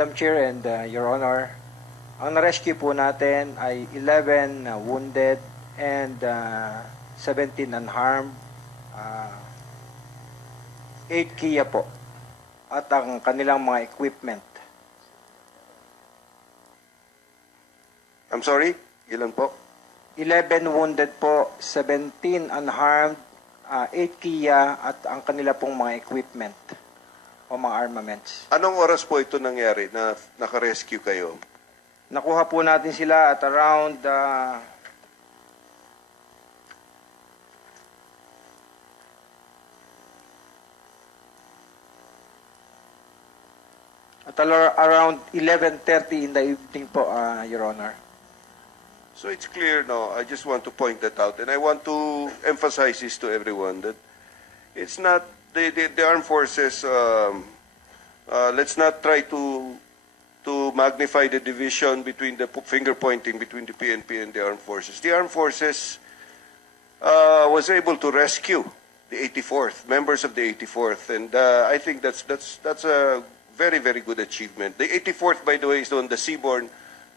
Madam Chair and Your Honor, ang na-rescue po natin ay 11 wounded and 17 unharmed, 8 Kia po, at ang kanilang mga equipment. I'm sorry, ilan po? 11 wounded po, 17 unharmed, 8 Kia at ang kanila pong mga equipment o mga armaments. Anong oras po ito nangyari na naka-rescue kayo? Nakuha po natin sila at around around 11:30 in the evening po, Your Honor. So it's clear now. I just want to point that out, and I want to emphasize this to everyone that it's not the armed forces. Let's not try to magnify the division between the finger pointing between the PNP and the armed forces. The armed forces was able to rescue the 84th members of the 84th, and I think that's a very, very good achievement. The 84th, by the way, is on the Seabourn.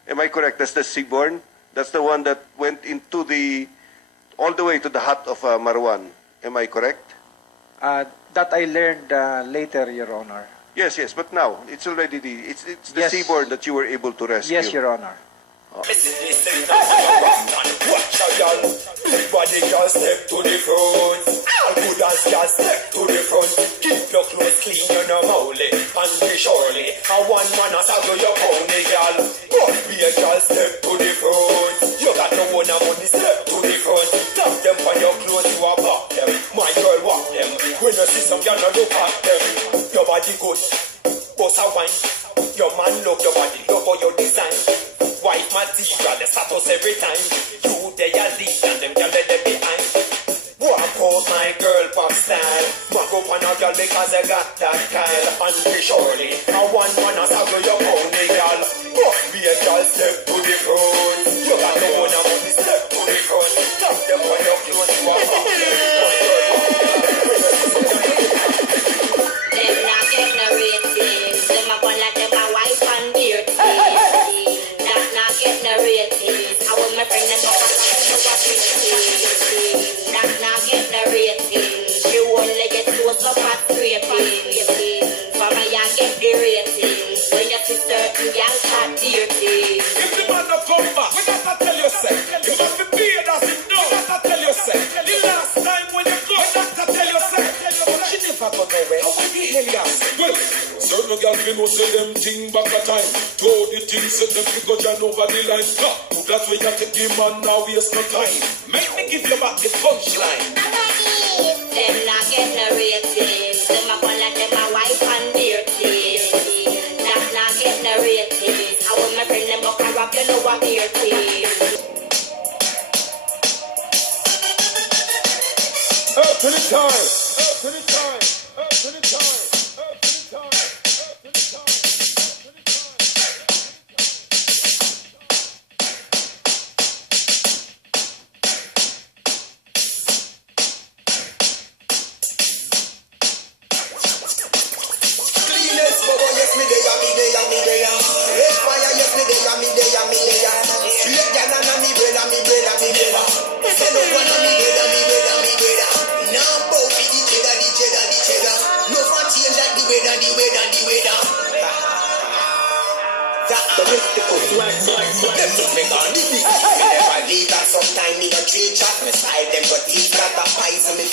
Am I correct? That's the Seabourn. That's the one that went into all the way to the hut of Marwan. Am I correct? That I learned later, Your Honor. Yes, but now it's already it's the Yes. Seabourn that you were able to rescue. Yes, Your Honor. Everybody just step to the front. All good as just step to the front. Keep your clothes clean, you know, Mowley. And be surely, and one man has to your pony, girl. But be a girl, step to the front. You got no one money, step to the front. Tap them on your clothes, you are back them. My girl, walk them. When you see some, you know, look at them. Your body good, boss a wine. Your man love your body, love for your design. White material, the status every time. You they are lead and them can let them behind. Walk out my girl pop style. Walk up on a girl because I got that Kyle. And be surely, I one man has to your pony girl. But be a girl, step to the front. You got no one money, step to the front. Tap them on your clothes, you are back. Them not get no ratings. Them a gonna like them a wife and beard. Get no ratings. I want my friend and talk not get no ratings. You only get to us up at ratings. For my young get the ratings. When you see certain young cat dirty. If the man no come back, we got to tell you say. You must be paid as it know. We got to tell you say. The last time when you go, we got to tell you say. She never go nowhere. How the hell you say? Well, certain girl we know say them thing back a time. Throw the thing set them to go down over the line. No, that's where you take the man now waste no time. Make me give you back the punchline. Them not get no ratings. Them a gonna like them a wife and dirty. That not get no ratings. I want my friend them buck a rap, you know what dirty. Up to the time. Up to the time. Up to the time. Up to the time. Up to the time. Sometime in a tree chat, me side them but eat got a pie so me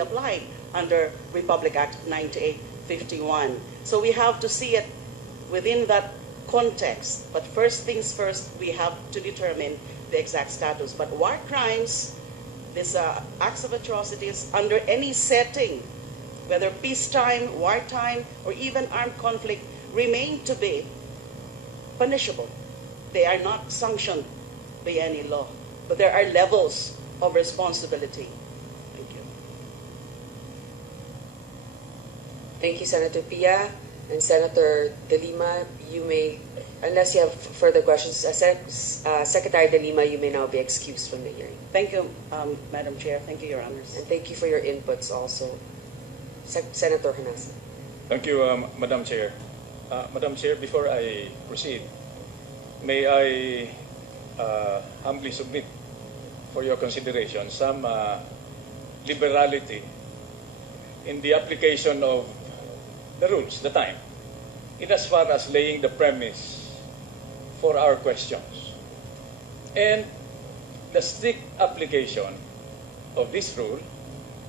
applied under Republic Act 9851. So we have to see it within that context. But first things first, we have to determine the exact status. But war crimes, these acts of atrocities under any setting, whether peacetime, wartime, or even armed conflict, remain to be punishable. They are not sanctioned by any law. But there are levels of responsibility. Thank you. Thank you, Senator Pia. And Senator De Lima, you may, unless you have further questions, Secretary De Lima, you may now be excused from the hearing. Thank you, Madam Chair. Thank you, Your Honors. And thank you for your inputs also. Senator Honasa. Thank you, Madam Chair. Madam Chair, before I proceed, may I humbly submit for your consideration some liberality in the application of the rules, the time, in as far as laying the premise for our questions. And the strict application of this rule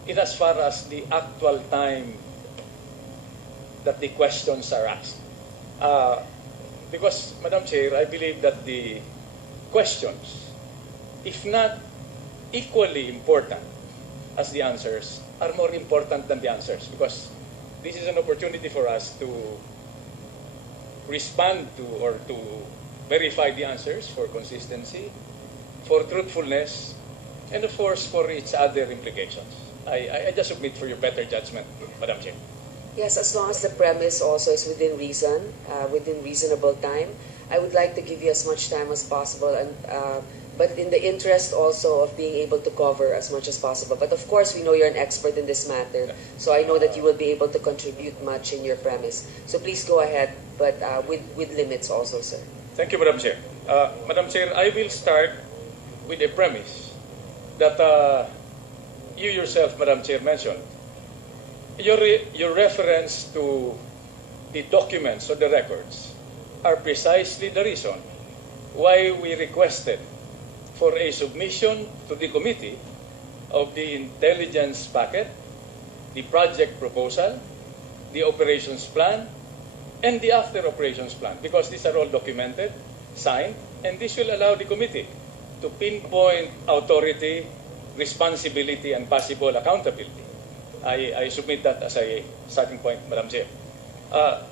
in as far as the actual time that the questions are asked. Because, Madam Chair, I believe that the questions, if not equally important as the answers, are more important than the answers, because this is an opportunity for us to respond to or to verify the answers for consistency, for truthfulness, and of course for its other implications. I just submit for your better judgment, Madam Chair. Yes, as long as the premise also is within reason, within reasonable time, I would like to give you as much time as possible, and but in the interest also of being able to cover as much as possible. But of course, we know you're an expert in this matter, so I know that you will be able to contribute much in your premise. So please go ahead, but with limits also, sir. Thank you, Madam Chair. Madam Chair, I will start with a premise that you yourself, Madam Chair, mentioned, your reference to the documents or the records are precisely the reason why we requested for a submission to the committee of the intelligence packet, the project proposal, the operations plan, and the after operations plan, because these are all documented, signed, and this will allow the committee to pinpoint authority, responsibility, and possible accountability. I submit that as a starting point, Madam Chair.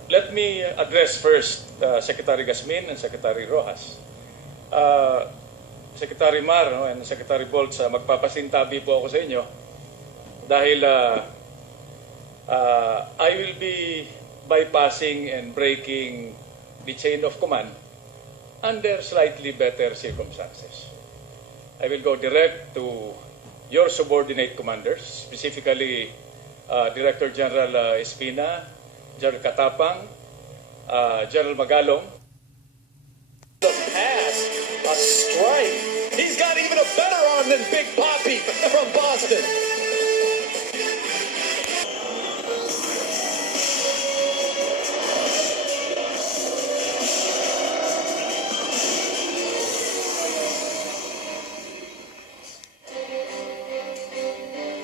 Let me address first Secretary Gasmin and Secretary Rojas. Secretary Mar, no, and Secretary Bolts, magpapasintabi po ako sa inyo dahil I will be bypassing and breaking the chain of command under slightly better circumstances. I will go direct to your subordinate commanders, specifically Director General Espina, General Katapang, General Magalong. The pass, a strike. He's got even a better arm than Big Papi from Boston.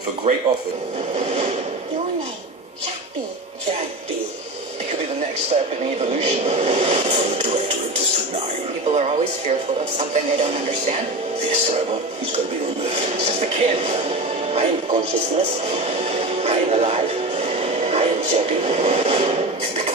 For great offer. Your name, Chappie. Jackie. It could be the next step in the evolution. Director of District 9. People are always fearful of something they don't understand. The Estrella, he's going to be removed. It's just a kid. I am consciousness. I am alive. I am Jackie.